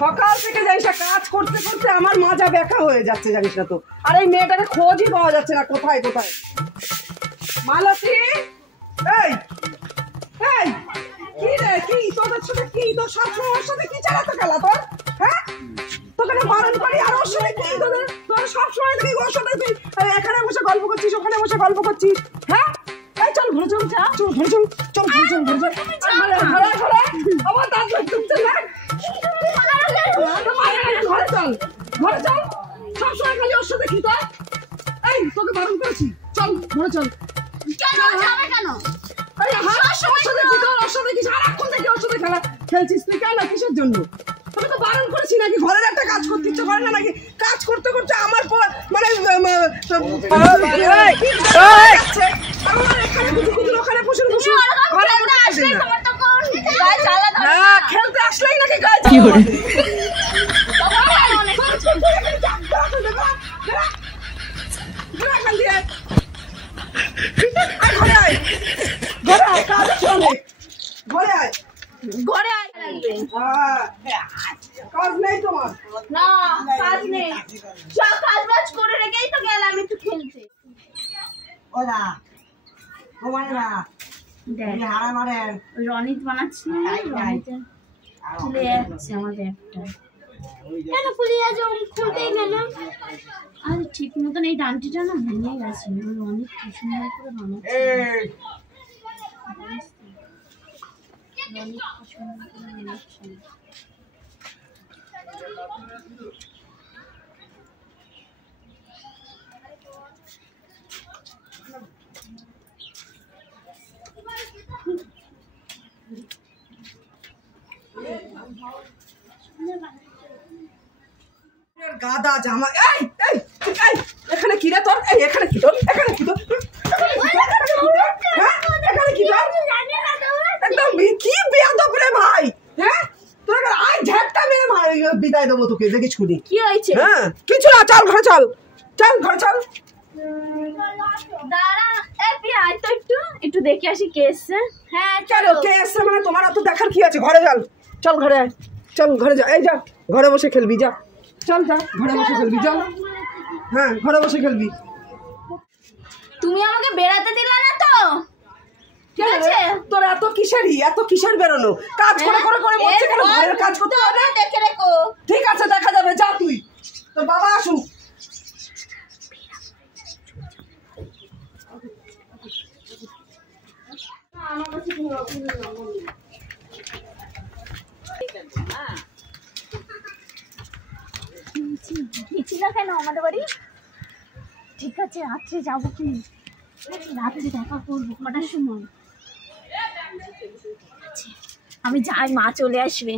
সকাল থেকে জানিস না কাজ করতে করতে আমার মাজা ব্যাকা হয়ে যাচ্ছে জানিস না তো। আর এই মেয়েটাকে খোঁজই পাওয়া যাচ্ছে না, কোথায় কোথায়। মালতী, এই এই কি রে, কি তোদের সাথে কি, তোর সবসময় ওর সাথে কি চালাতে গেলা তোর? হ্যাঁ, তোকে না বারণ করি, আর ওর সাথে কি তোর সবসময় তুই ওর সাথে তুই এখানে বসে গল্প করছিস, ওখানে বসে গল্প করছিস। হ্যাঁ, এই চল ঘরে চল, চল ঘরে চল, চল ঘরে চল, ঘরে চল, আমার দাঁত লাগছে না। ঘরে চল, ঘরে চল, সবসময় খালি ওর সাথে কি তোর? এই তোকে বারণ করেছি, চল ঘরে চল। খেলছিস তুই কেন, কিসের জন্য? তোকে তো বারণ করেছি নাকি, ঘরের একটা কাজ করতে ইচ্ছে করে না নাকি? কাজ করতে করতে আমার মানে খেলতে আসলেই নাকি কাজ নেই তোমার? না কাজ নেই, সব কাজ বাজ করে রেখেই তো গেলাম একটু খেলতে। ওরা তোমার না হারা মারেন রনিত বানাচ্ছি, রনিতে খুলে যাচ্ছে আমার ব্যাগটা। কেন খুলে যাচ্ছে? খুলতেই গেলাম, আরে ঠিক মতন এই ডান্টিটা না ভেঙে গেছে। রনিত কি সুন্দর করে বানাচ্ছে, রনিত কি সুন্দর করে বানাচ্ছে। গাদা জামা, এই এই এই এখানে কি রে তোর? এই এখানে কি তোর? এখানে কি তোর? হ্যাঁ এখানে কি তোর? একদম কি বেয়াদব রে ভাই। হ্যাঁ তোর আই ঝাটটা মেরে মার বিদায় দেবো তোকে, দেখিস শুনি। কি হয়েছে? হ্যাঁ কিছু না, চল ঘরে চল, চল ঘরে চল। দাঁড়া আয় তো একটু একটু দেখে আসি কে এসছে। হ্যাঁ চলো, কে এসছে মানে তোমার অত দেখার কি আছে? ঘরে চল, চল ঘরে আয়, চল ঘরে যা, এই যা ঘরে বসে খেলবি, যা চল যা ঘরে বসে খেলবি, চল। হ্যাঁ ঘরে বসে খেলবি। তুমি আমাকে বেড়াতে দিলা না তো? ঠিক আছে, তোর এত কিসের বেরোনো? কাজ করে করে করে মরছে কেন? ঘরের কাজ করতে হবে, দেখে রেখো। ঠিক আছে দেখা যাবে, যা তুই, তোর বাবা আসুক। কেন আমাদের বাড়ি? ঠিক আছে রাত্রে যাবো, কি রাত্রে দেখা করবো কটার সময়? আমি যাই, মা চলে আসবে।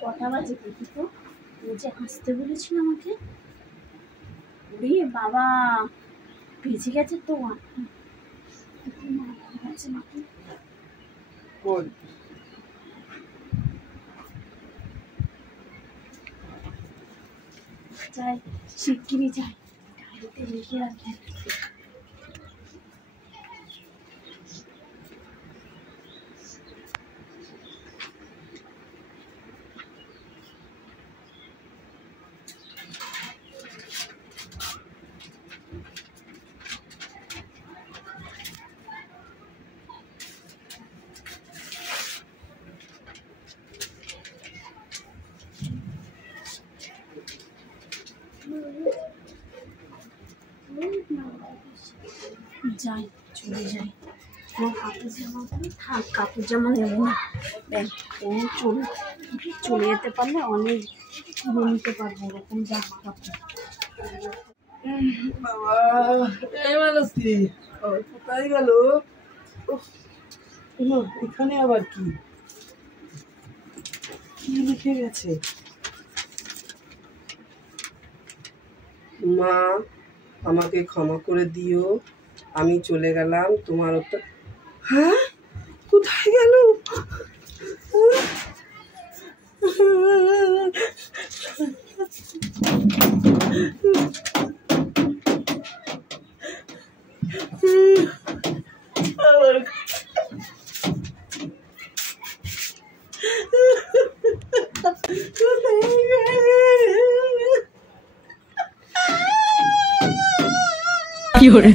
কটা বাজে দেখি তো, ও যে আসতে বলেছিল আমাকে। ওরে বাবা, বেজে গেছে তো। যাই, শিগগিরই যাই, গাড়িতে লিখে রাখি। যাই, চলে যাই। আমার কাপড় জামাগুলো থাক, কাপড় জামা নেব না। চলে যেতে পারলে অনেক কিনে নিতে পারবো ওরকম জামা কাপড়। বাবা এই মালতী কোথায় গেল? এখানে আবার কি লিখে গেছে? মা আমাকে ক্ষমা করে দিও, আমি চলে গেলাম, তোমার তো। হ্যাঁ কোথায় গেল? আমার আরে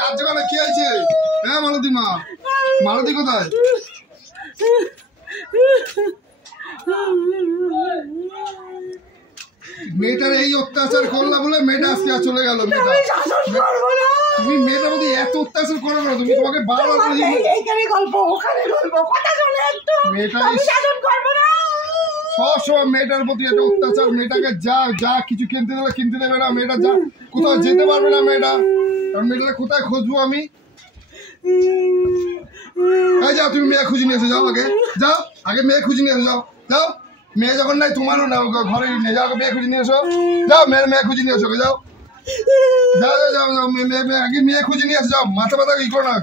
কাজ করে কি হয়েছে? হ্যাঁ মালতী মা, মালতী কোথায়? মেয়েটার এই অত্যাচার করলা বলে মেয়েটা আজকে চলে গেল। তুমি মেয়েটার মধ্যে এত অত্যাচার করো না, তুমি তোমাকে বারবার সবসময় মেয়েটার প্রতি একটা অত্যাচার। মেয়েটাকে যা যা কিছু কিনতে দেবে কিনতে দেবে না, মেয়েটা যা কোথাও যেতে পারবে না মেয়েটা। কারণ মেয়েটাকে কোথায় খুঁজবো আমি? যাও তুমি মেয়ে খুঁজে নিয়ে এসো, যাও আগে যাও, আগে মেয়ে খুঁজে নিয়ে এসো, যাও যাও। মেয়ে যখন নাই তোমারও না, ঘরে নিয়ে যাও, মেয়ে খুঁজে নিয়ে এসো, যাও মেয়ে খুঁজে নিয়ে এসো, যাও যাও যাও যাও আগে মেয়ে খুঁজে নিয়ে এসো, যাও। মাথা ব্যথা ই করো না,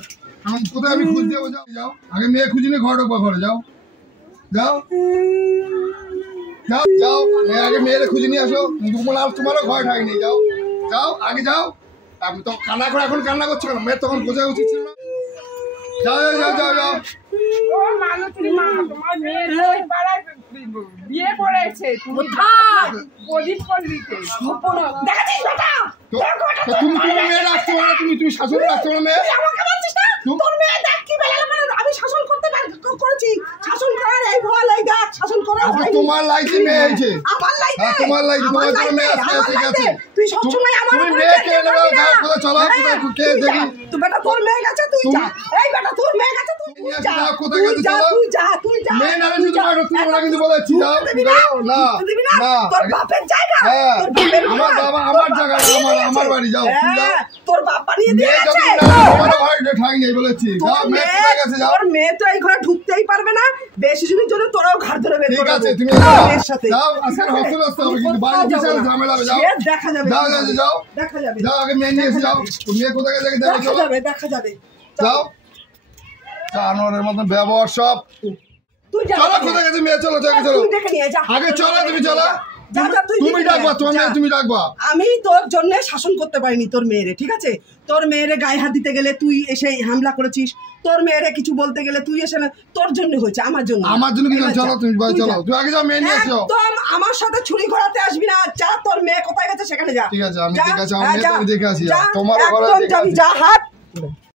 এখন কোথায় আমি খুঁজ দেবো? যাও যাও আগে মেয়ে খুঁজে নিয়ে ঘরে ঢোকবা, ঘরে যাও যাও যাও যাও আগে মেয়েরে খুঁজে নিয়ে আসো। তোমারও ঘরে ঠাই নেই, যাও যাও আগে যাও। আমি তো কান্না করে এখন কান্না করছো কেন? মেয়ের তখন বোঝা উচিত ছিল না। যাও যাও যাও যাও। বিয়ে করেছে তুমি মেয়ে রাখতে পারো, তুমি শাসন রাখতে পারো মেয়ে। আমি শাসন করতে করেছি, শাসন করার এই ভয় লাগা, শাসন করার তোমার লাইফে মেয়ে হয়েছে, আমার লাইফে তোমার লাইফে তোমার জন্য মেয়ে আসতে গেছে। তুই সব সময় আমার তুমি মেয়েকে এনে দাও, যাও কোথায় চলো, কোথায় কে দেখি। তুই বেটা তোর মেয়ে গেছে, তুই যা। এই বেটা তোর মেয়ে গেছে, তুই যা, কোথায় গেছে চলো। তুই যা মেয়ে না রেখে তোমার রক্ত পড়া কিন্তু বলেছি, যাও না না তোর বাপের জায়গা, আমার বাবা আমার জায়গা, আমার বাড়ি, যাও যাও। তোর বাপ বানিয়ে দিয়েছে, তোমার ঘরে ঠাই নেই বলেছি, যাও মেয়ে কোথায় গেছে, যাও। তোর মেয়ে তো এই ঘরে ঢুকতেই পারবে না, বেশি দিনের জন্য তোরাও ঘর ধরে বের ঠিক করে আছে, তুমি মেয়ের সাথে যাও। আজকে হসপিটাল আসতে হবে কিন্তু বাড়ি বিশাল ঝামেলা হবে, যাও দেখা যাবে, যাও যাও যাও দেখা যাবে, যাও আগে মেয়ে নিয়ে এসে যাও। মেয়ে কোথায় গেছে দেখো, দেখা চলো যাবে, দেখা যাবে, যাও। জানোয়ারের মতন ব্যবহার সব। তুই যা, চলো কোথায় গেছে মেয়ে, চলো চলো চলো তুই দেখে নিয়ে যা, আগে চলো, তুমি চলো। যা, যা, তুই তুমি দেখে ডাকবা, নিয়ে তোমার যা। মেয়ে তুমি ডাকবা। আমি তোর জন্য শাসন করতে পারিনি তোর মেয়েরে, ঠিক আছে? তোর মেয়েরে গায়ে হাত দিতে গেলে তুই এসে হামলা করেছিস, তোর মেয়েরে কিছু বলতে গেলে তুই এসে না, তোর জন্য হয়েছে, আমার জন্য কি এবার চলো, যা, তুমি ভাই তুই চলো, যা। তুই আগে যাও মেয়ে নিয়ে এসো। একদম আমার সাথে ছুরি ঘোরাতে আসবি না, যা তোর মেয়ে কোথায় গেছে সেখানে যা। ঠিক আছে, আমি যা, দেখে আসি, হ্যাঁ, আমি যা, দেখে আসি, যা, তোমার ঘরে একদম দেখে যাবি, আসি। যা, হাত